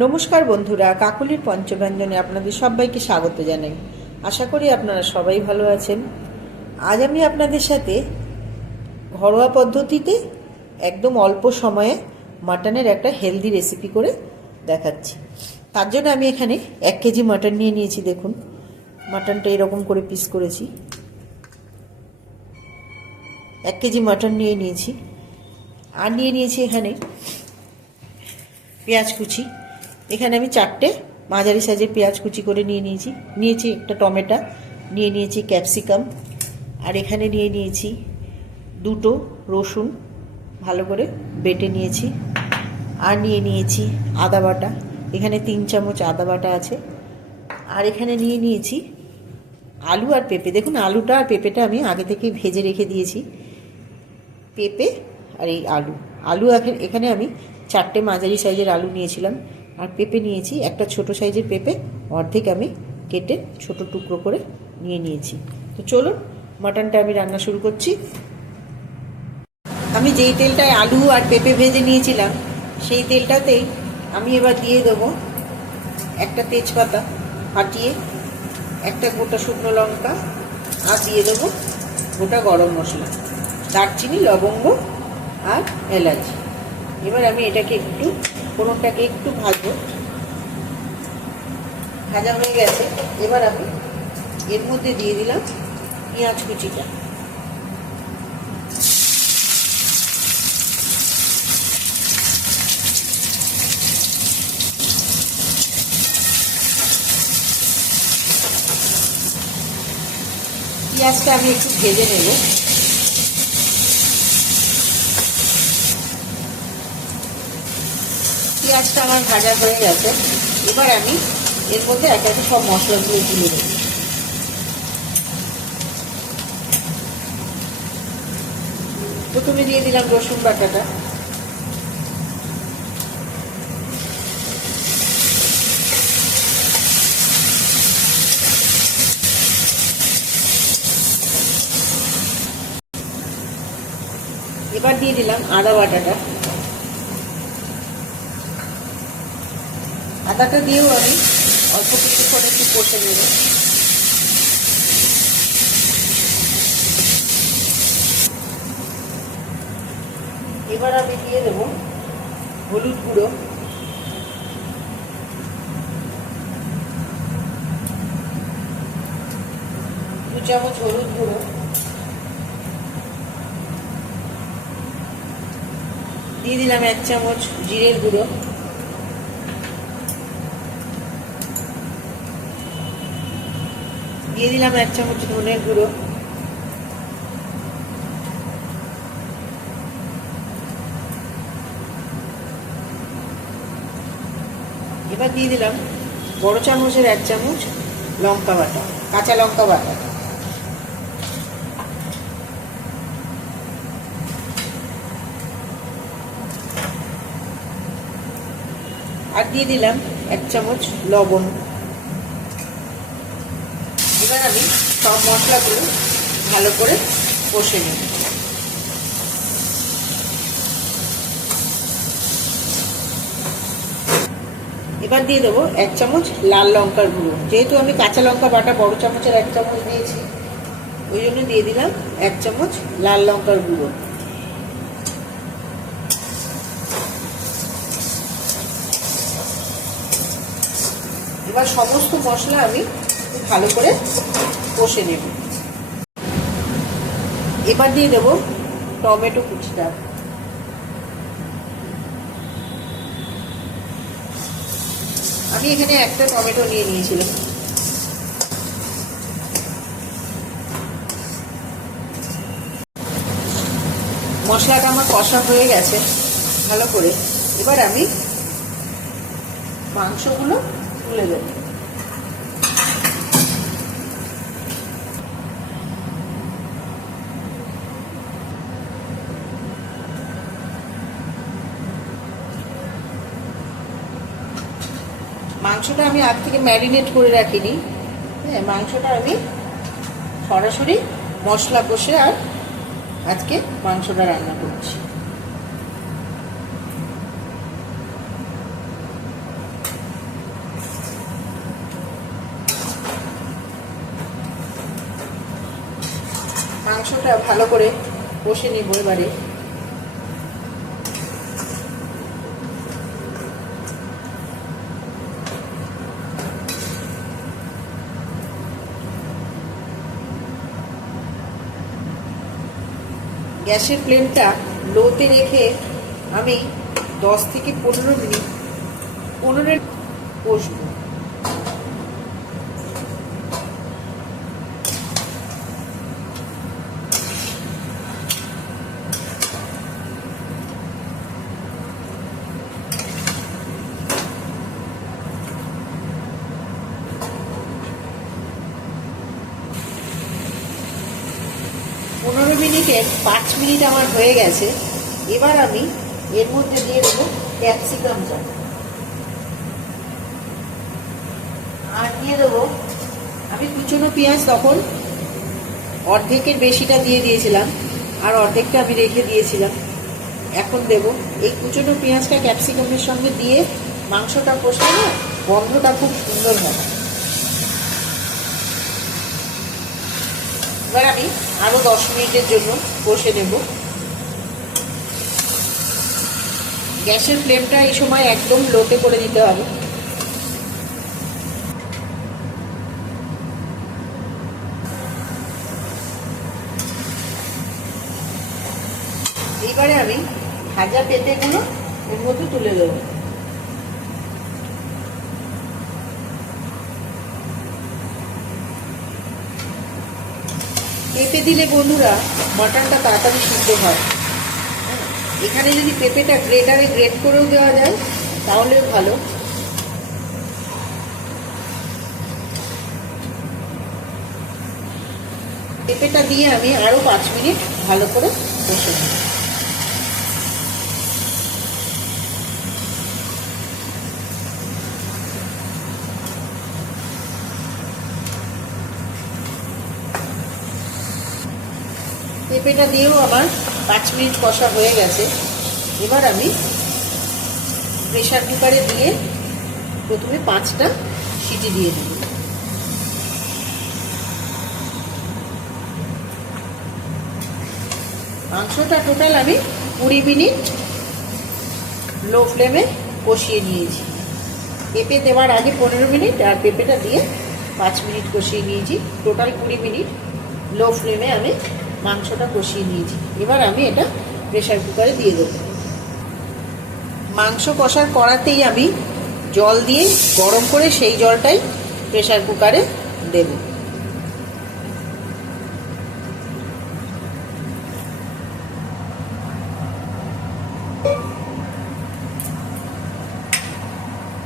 নমস্কার বন্ধুরা, কাকুলির পঞ্চব্যঞ্জনে আপনাদের সবাইকে স্বাগত জানাই। আশা করি আপনারা সবাই ভালো আছেন। আজ আমি আপনাদের সাথে ঘরোয়া পদ্ধতিতে একদম অল্প সময়ে মাটনের একটা হেলদি রেসিপি করে দেখাচ্ছি। তার জন্য আমি এখানে এক কেজি মাটন নিয়ে নিয়েছি, দেখুন। মাটনটা এরকম করে পিস করেছি। এক কেজি মাটন নিয়ে নিয়েছি। আর নিয়ে নিয়েছি এখানে পেঁয়াজ কুচি। এখানে আমি চারটে মাঝারি সাইজের পেঁয়াজ কুচি করে নিয়ে নিয়েছি। নিয়েছি একটা টমেটো, নিয়ে নিয়েছি ক্যাপসিকাম, আর এখানে নিয়ে নিয়েছি দুটো রসুন ভালো করে বেটে নিয়েছি। আর নিয়ে নিয়েছি আদা বাটা, এখানে তিন চামচ আদা বাটা আছে। আর এখানে নিয়ে নিয়েছি আলু আর পেঁপে। দেখুন, আলুটা আর পেঁপেটা আমি আগে থেকে ভেজে রেখে দিয়েছি। পেঁপে আর এই আলু। আলু এখন এখানে আমি চারটে মাঝারি সাইজের আলু নিয়েছিলাম। আর পেঁপে নিয়েছি, একটা ছোট সাইজের পেঁপে, অর্ধেক আমি কেটে ছোট টুকরো করে নিয়ে নিয়েছি। তো চলুন, মাটনটা আমি রান্না শুরু করছি। আমি যেই তেলটায় আলু আর পেঁপে ভেজে নিয়েছিলাম, সেই তেলটাতেই আমি এবার দিয়ে দেবো একটা তেজপাতা ফাটিয়ে, একটা গোটা শুকনো লঙ্কা, আর দিয়ে দেবো গোটা গরম মশলা, দারচিনি, লবঙ্গ আর এলাচ। এবার আমি এটাকে একটু কোনোটাকে একটু ভাজবো। ভাজা হয়ে গেছে। এবার আমি এর মধ্যে দিয়ে দিলাম পেঁয়াজ কুচিটা। পেঁয়াজটা আমি একটু ভেজে নেব। পেঁয়াজটা আমার ভাজা হয়ে গেছে। এবার আমি এর মধ্যে এক একে সব মশলাগুলো তুলে দেবো। প্রথমে দিয়ে দিলাম রসুন বাটাটা। এবার দিয়ে দিলাম আদা বাটাটা। আদাটা দিয়েও আমি অল্প কিছুক্ষণ একটু কষে নেব। এবার আমি দিয়ে দেব হলুদ গুঁড়ো। দু চামচ হলুদ গুঁড়ো। দিয়ে দিলাম এক চামচ জিরের গুঁড়ো। দিয়ে দিলাম এক চামচ ধনের গুঁড়ো। এবার দিয়ে দিলাম বড় চামচের এক চামচ লঙ্কা বাটা, কাঁচা লঙ্কা বাটা। আর দিয়ে দিলাম এক চামচ লবণ। এবার আমি সব মশলাগুলো ভালো করে কষে নেব। এবার দিয়ে দেবো এক চামচ লাল লঙ্কার গুঁড়ো। যেহেতু আমি কাঁচা লঙ্কা বাটা বড় চামচের এক চামচ দিয়েছি, ওই জন্য দিয়ে দিলাম এক চামচ লাল লঙ্কার গুঁড়ো। এবার সমস্ত মশলা আমি ভালো করে কষে নেব। এবার দিয়ে দেব টমেটো কুচিটা। আমি এখানে একটা টমেটো নিয়ে নিয়েছিলাম। মশলাটা আমার কষা হয়ে গেছে, ভালো করে। এবার আমি মাংসগুলো তুলে দেবো। মাংসটা আমি আগ থেকে ম্যারিনেট করে রাখিনি। হ্যাঁ মাংসটা আমি সরাসরি মশলা কষে আর আজকে মাংসটা রান্না করছি। মাংসটা ভালো করে কষে নিব এবারে। গ্যাসের ফ্লেমটা লোতে রেখে আমি দশ থেকে পনেরো মিনিট পনেরো কষবো পনেরো মিনিটের পাঁচ মিনিট আমার হয়ে গেছে, এবার আমি এর মধ্যে দিয়ে দেবো ক্যাপসিকামটা আর দিয়ে দেবো, আমি কুচনো পেঁয়াজ তখন অর্ধেকের বেশিটা দিয়ে দিয়েছিলাম, আর অর্ধেকটা আমি রেখে দিয়েছিলাম। এখন দেব, এই কুচনো পেঁয়াজটা ক্যাপসিকামের সঙ্গে দিয়ে মাংসটা কষলে না গন্ধটা খুব সুন্দর হয় এবার আমি আরও দশ মিনিটের জন্য কষে নেব। গ্যাসের ফ্লেমটা এই সময় একদম লোতে করে দিতে হবে। এইবারে আমি ভাজা পেঁপেগুলো এর মধ্যে তুলে দেবো। পেঁপে দিলে বন্ধুরা, মাটনটা তাড়াতাড়ি সিদ্ধ হয়। এখানে যদি পেঁপেটা গ্রেটারে গ্রেট করেও দেওয়া যায় তাহলেও ভালো। পেঁপেটা দিয়ে আমি আরও পাঁচ মিনিট ভালো করে বসে নেব। পেঁপেটা দিয়েও আমার পাঁচ মিনিট কষা হয়ে গেছে। এবার আমি প্রেশার কুকারে দিয়ে প্রথমে পাঁচটা সিটি দিয়ে দেব। মাংসটা টোটাল আমি কুড়ি মিনিট লো ফ্লেমে কষিয়ে নিয়েছি। পেঁপে দেওয়ার আগে পনেরো মিনিট আর পেঁপেটা দিয়ে পাঁচ মিনিট কষিয়ে নিয়েছি। টোটাল কুড়ি মিনিট লো ফ্লেমে আমি মাংসটা কষিয়ে নিয়েছি। এবার আমি এটা প্রেশার কুকারে দিয়ে দেবো। মাংস কষার কড়াতেই আমি জল দিয়ে গরম করে সেই জলটাই প্রেশার কুকারে দেব।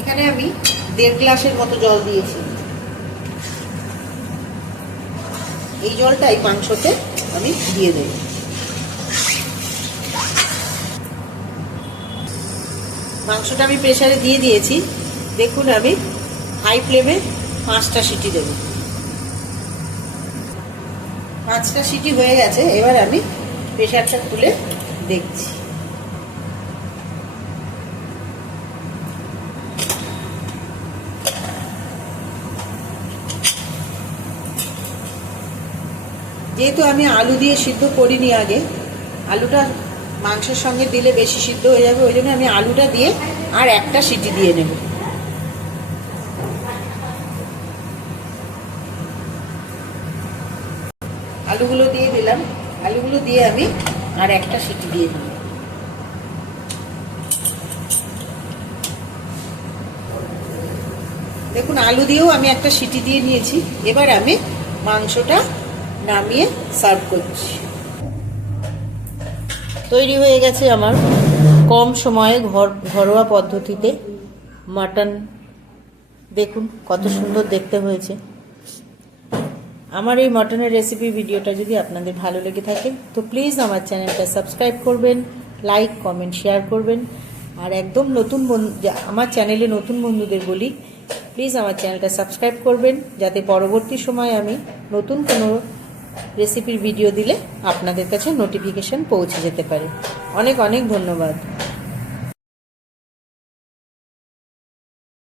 এখানে আমি দেড় গ্লাসের মতো জল দিয়েছি। এই জলটাই মাংসতে আমি দিয়ে দেব। মাংসটা আমি প্রেশারে দিয়ে দিয়েছি। দেখুন আমি হাই ফ্লেমে পাঁচটা সিটি দেব। পাঁচটা সিটি হয়ে গেছে, এবার আমি প্রেশারটা খুলে দেখছি। যেহেতু আমি আলু দিয়ে সিদ্ধ করিনি আগে, আলুটা মাংসের সঙ্গে দিলে বেশি সিদ্ধ হয়ে যাবে, ওই জন্য আমি আলুটা দিয়ে আর একটা সিটি দিয়ে নেব। আলুগুলো দিয়ে দিলাম। আলুগুলো দিয়ে আমি আর একটা সিটি দিয়ে দিই দেখুন, আলু দিয়েও আমি একটা সিটি দিয়ে নিয়েছি। এবার আমি মাংসটা নামিয়ে সার্ভ করছি। তৈরি হয়ে গেছে আমার কম সময়ে ঘর, ঘরোয়া পদ্ধতিতে মাটন। দেখুন কত সুন্দর দেখতে হয়েছে। আমার এই মটনের রেসিপি ভিডিওটা যদি আপনাদের ভালো লেগে থাকে, তো প্লিজ আমার চ্যানেলটা সাবস্ক্রাইব করবেন লাইক কমেন্ট শেয়ার করবেন। আর একদম নতুন বন্ধু আমার চ্যানেলে নতুন বন্ধুদের বলি প্লিজ আমার চ্যানেলটা সাবস্ক্রাইব করবেন, যাতে পরবর্তী সময় আমি নতুন কোনো রেসিপির ভিডিও দিলে আপনাদের কাছে নোটিফিকেশন পৌঁছে যেতে পারে। অনেক অনেক ধন্যবাদ।